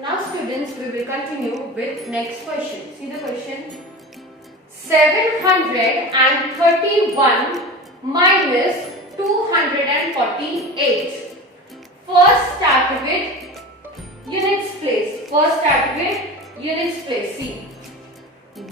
Now students, we will continue with next question. See the question. 731 minus 248. First start with units place. See.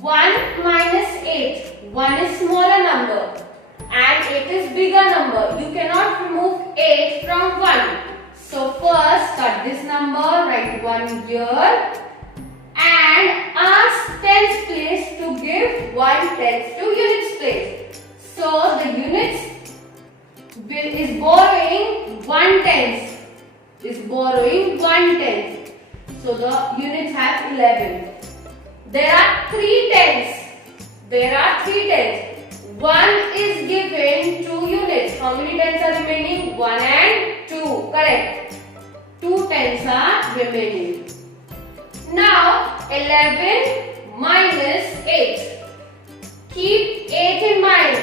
1 minus 8. 1 is smaller number and 8 is bigger number. You cannot remove 8 from 1. So first cut this number, write 1 here and ask tens place to give 1 tens to units place. So the units is borrowing 1 tens. So the units have 11. There are 3 tens. 1 is given 2 units. How many tens are remaining? 1 and 2. Correct. 2 tens are remaining. Now 11 minus 8. Keep 8 in mind.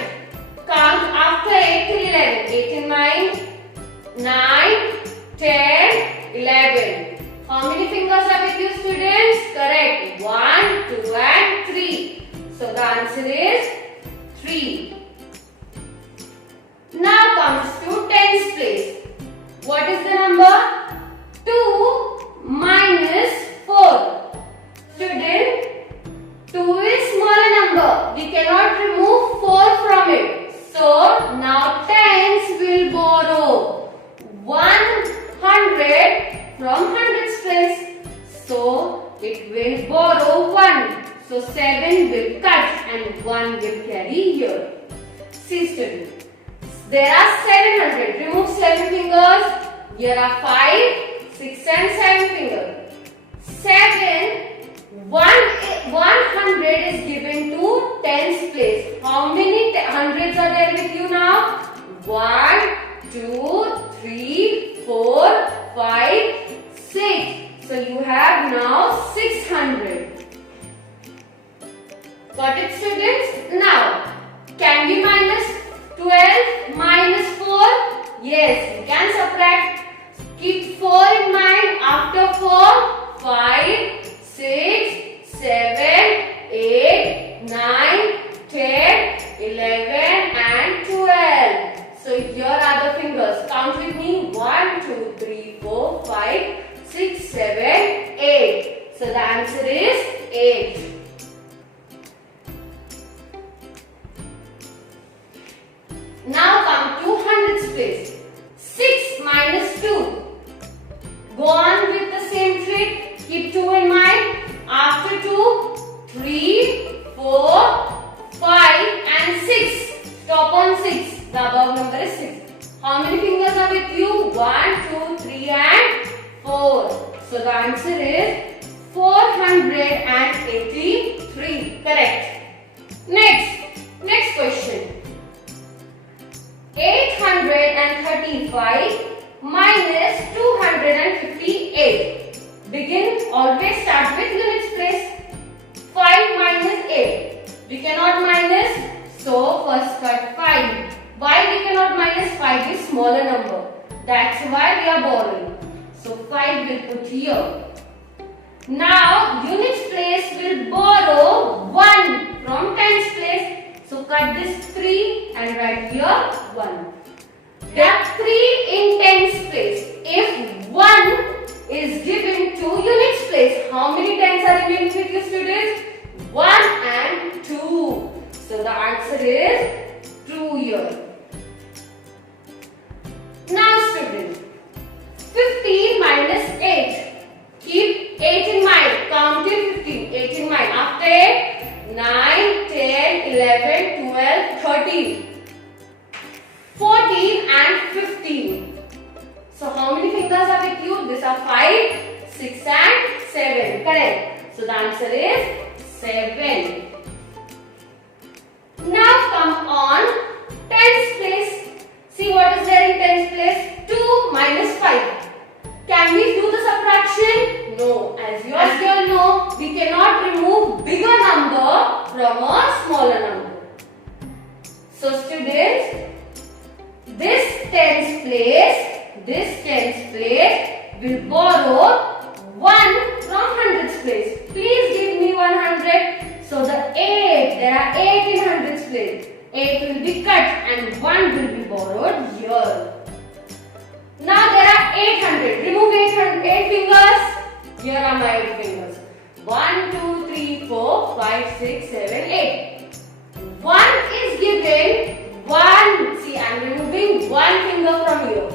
Count after 8 till 11. 8 in mind. 9, 10, 11. How many fingers are with you, students? Correct. 1, 2 and 3. So the answer is 3. Now comes to tens place. What is the number? 2 minus 4. Student, 2 is smaller number. We cannot remove 4 from it. So now tens will borrow 100 from hundreds place. So it will borrow 1. So 7 will cut and 1 will carry here. See student, there are 700. Remove 7 fingers. Here are 5, 6 and 7 fingers. 100 is given to tens place. How many hundreds are there with you now? 1, 2, 3, 4, 5, 6. So you have now 600. Got it, students? Now, can we minus 12 minus 4? Yes, you can subtract. Keep 4 in mind. After 4, 5, 6, 7, 8, 9, 10, 11 and 12. So here are the fingers. Count with me. 1, 2, 3, 4, 5, 6, 7, 8. So the answer is 8. Now come to hundreds place. 6 minus 2. Go on with the same trick. Keep 2 in mind. After 2, 3, 4, 5 and 6. Stop on 6. The above number is 6. How many fingers are with you? 1, 2, 3 and 4. So the answer is 483. Correct. Next question. 835 minus 258. Always start with units place. 5 minus 8. We cannot minus, so first cut 5. Why we cannot minus? 5 is smaller number. That's why we are borrowing. So 5 will put here. Now units place will borrow 1 from tens place. So cut this 3 and write here 1. There are 3 in tens place. If 1 is given to units place, how many tens are remaining with you, students? 1 and 2. So the answer is 2 here. Now students, 15 minus 8. Keep 8 in mind. Count till 15. 8 in mind. After 8, 9, 10, 11, 12, 13, 14 and 15. So how many fingers are with you? These are 5, 6 and 7. Correct. So the answer is 7. Now come on tens place. See what is there in tens place? 2 minus 5. Can we do the subtraction? No. As you all know, we cannot remove bigger number from a smaller number. So students, this tens place will borrow 1 are 8 in hundreds place. 8 will be cut and 1 will be borrowed here. Now there are 800. Remove 8 fingers. Here are my 8 fingers. 1, 2, 3, 4, 5, 6, 7, 8. 1 is given. 1. See, I am removing 1 finger from here.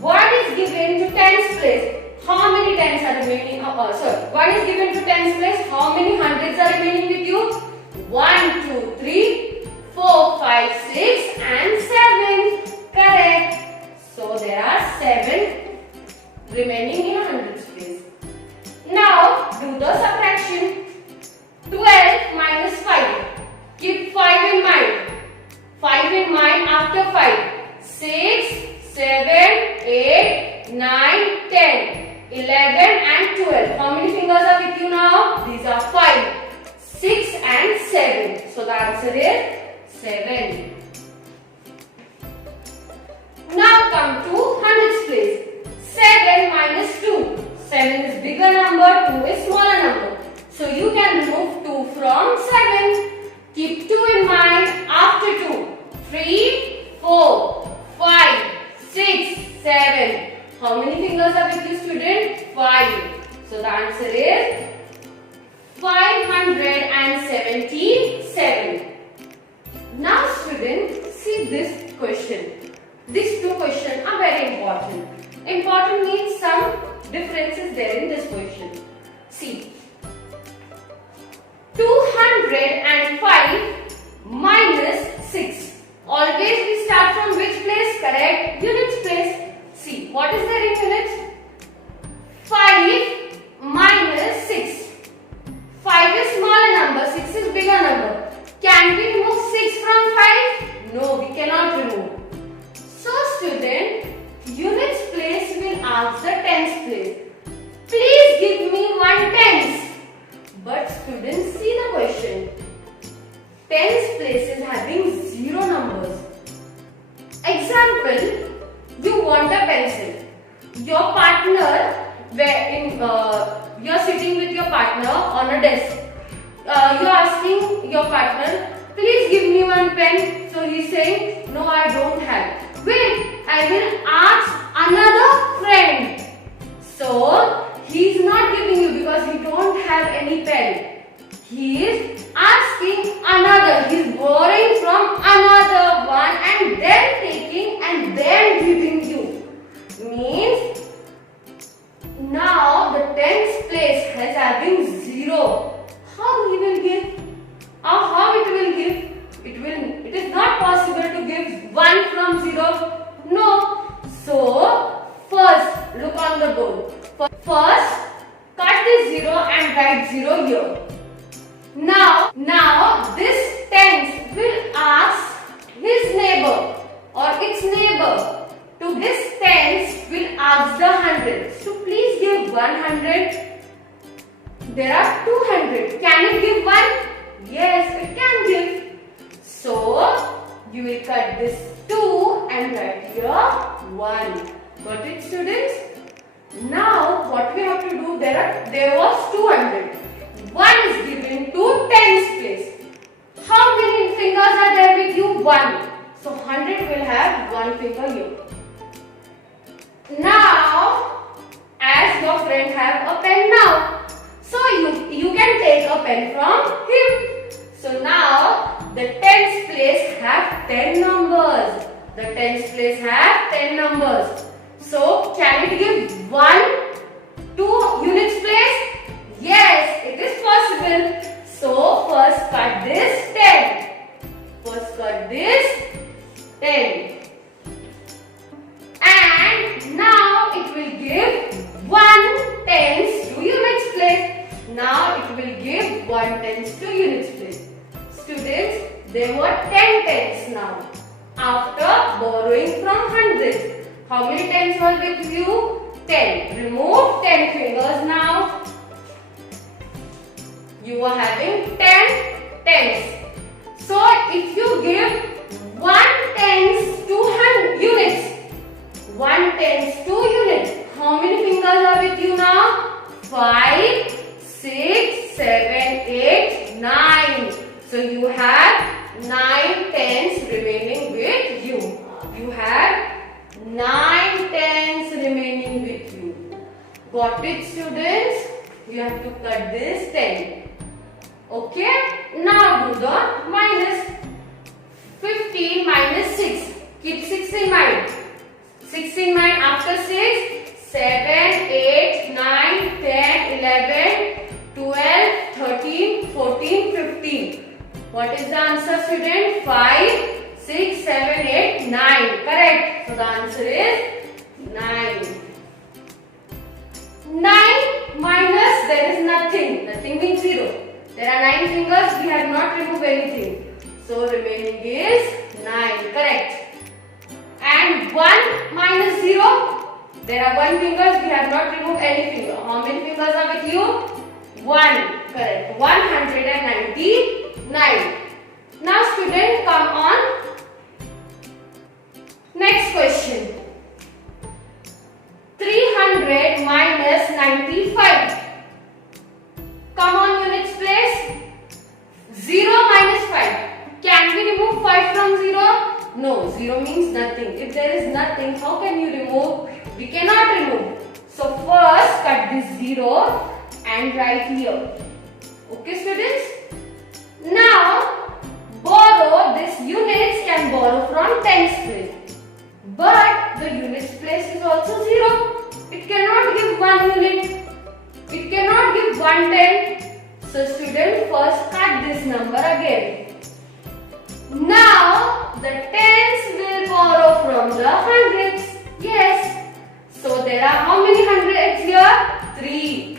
1 is given to tens place. How many tens are remaining? Sorry. 1 is given to tens place. How many hundreds are remaining with you? 1, 2, 3, 4, 5, 6 and 7. Correct. So there are 7 remaining in hundreds place. Now do the subtraction. 12 minus 5. Keep 5 in mind. 5 in mind after 5. 6, 7, 8, 9, 10, 11 and 12. How many fingers are with you now? These are 5, 6 and 7. So the answer is 7. Now come to hundreds place. 7 minus 2. 7 is bigger number, 2 is smaller number. So you can remove 2 from 7. Keep 2 in mind after 2. 3, 4, 5, 6, 7. How many fingers are with you, student? 5. So the answer is 577. Now student, see this question. These two questions are very important. Important means some differences there in this question. See, 205 minus 6. Always we start from which place? Correct. Units place. See, what is there in units? 5 minus 6. 5 is smaller number, 6 is bigger number. Can we remove 6 from 5? No, we cannot remove. So student, units place will ask the tens place. Please give me 1 tens. But students, see the question. Tens place is having 0 numbers. Example, you want a pencil. Your partner, you are sitting with your partner on a desk. You are asking your partner, please give me 1 pen. So he is saying, no, I don't have. Wait, I will ask another friend. So he is not giving you because he don't have any pen. He is asking another. He is borrowing from another one and then taking and then giving you. Means now the tens place has having 0. How he will give? Or how it will give? It is not possible to give 1 from 0. No. So first look on the board. First cut this 0 and write 0 here. Now this tens will ask his neighbor or its neighbor. To this tens will ask the 100. So please give 100. There are 200. Can it give 1? Yes, it can give. So you will cut this 2 and write here 1. Got it, students? Now what we have to do, there was 200. 1 is given to tens place. How many fingers are there with you? 1. So 100 will have 1 finger here. Now, as your friend have a pen now, so you can take a pen from him. So now the tens place have 10 numbers. The tens place have 10 numbers. So can it give 1 to units place? Yes, it is possible. So first cut this 10. First cut this 10. And now it will give 1 tens to units place. Now it will give 1 tens to units place. Students, there were 10 tens now. After borrowing from hundreds. How many tens were with you? 10. Remove 10 fingers now. You are having 10 tens. So if you give 1 tens to units, 1 tens to units, how many fingers are with you now? 5, 6, 7, 8, 9. So you have 9 tens remaining with you. You have 9 tens remaining with you. Got it, students? You have to cut this 10. Okay? Now do the minus. 15 minus 6. Keep 6 in mind. 6 in mind. After 6, 7, 8, 9, 10, 11, 12, 13, 14, 15. What is the answer, student? 5, 6, 7, 8, 9. Correct. So the answer is 9. 9 minus, there is nothing. Nothing means 0. There are 9 fingers. We have not removed anything. So remaining is 9. Correct. And 1 minus 0. There are 1 fingers. We have not removed any finger. How many fingers are with you? 1. Correct. 199. Now student, come on. Next question. 300 minus 95. Come on, units place. 0 minus 5. Can we remove 5 from 0? No, 0 means nothing. If there is nothing, how can you remove? We cannot remove. So first cut this 0 and write here. Okay, students? Now borrow this units can borrow from tens place. But the units place is also 0. It cannot give 1 unit. It cannot give 1 ten. So student, first cut this number again. Now the tens will borrow from the hundreds. Yes. So there are how many hundreds here? 3.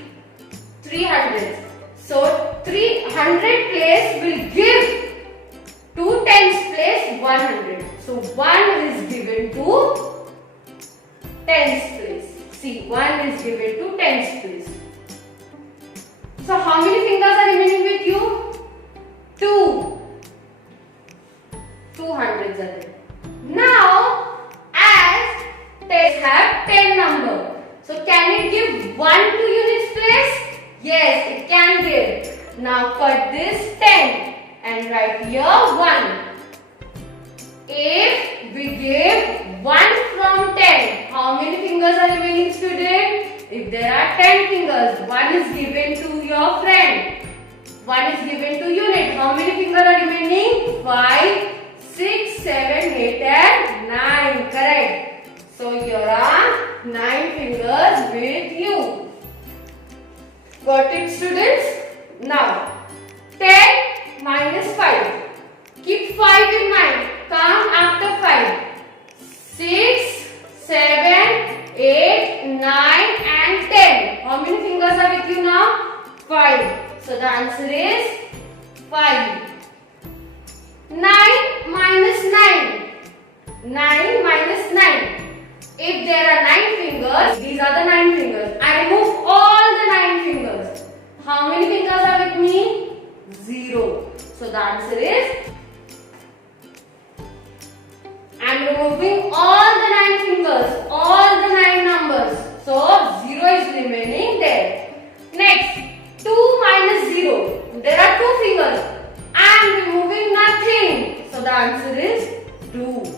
3 hundreds. So 300 place will give to tens place 100. So 1 is given to tens place. See, 1 is given to tens place. So how many fingers are remaining with you? 2. 200s are there. Now, as tens have 10 number. So can it give 1 to units place? Yes, it can give. Now cut this 10 and write here 1. If we give 1 from 10, how many fingers are remaining, student? If there are 10 fingers, 1 is given to your friend. 1 is given to unit. How many fingers are remaining? 5, 6, 7, 8 and 9. Correct. So here are 9 fingers with you. Got it, students? Now 10 minus 5. Keep 5 in mind. Count after 5. 6, 7, 8, 9 and 10. How many fingers are with you now? 5. So the answer is 5. 9 minus 9. 9 minus 9. If there are 9 fingers, these are the 9 fingers. I remove all the 9 fingers. How many fingers are with me? 0. So the answer is, I am removing all the 9 fingers, all the 9 numbers. So 0 is remaining there. Next, 2 minus 0. There are 2 fingers. I am removing nothing. So the answer is 2.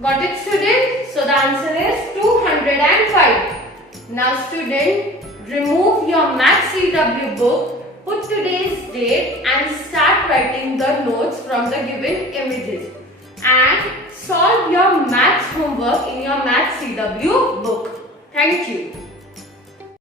Got it, student? So the answer is 205. Now student, remove your Maths CW book, put today's date and start writing the notes from the given images. And solve your maths homework in your Maths CW book. Thank you.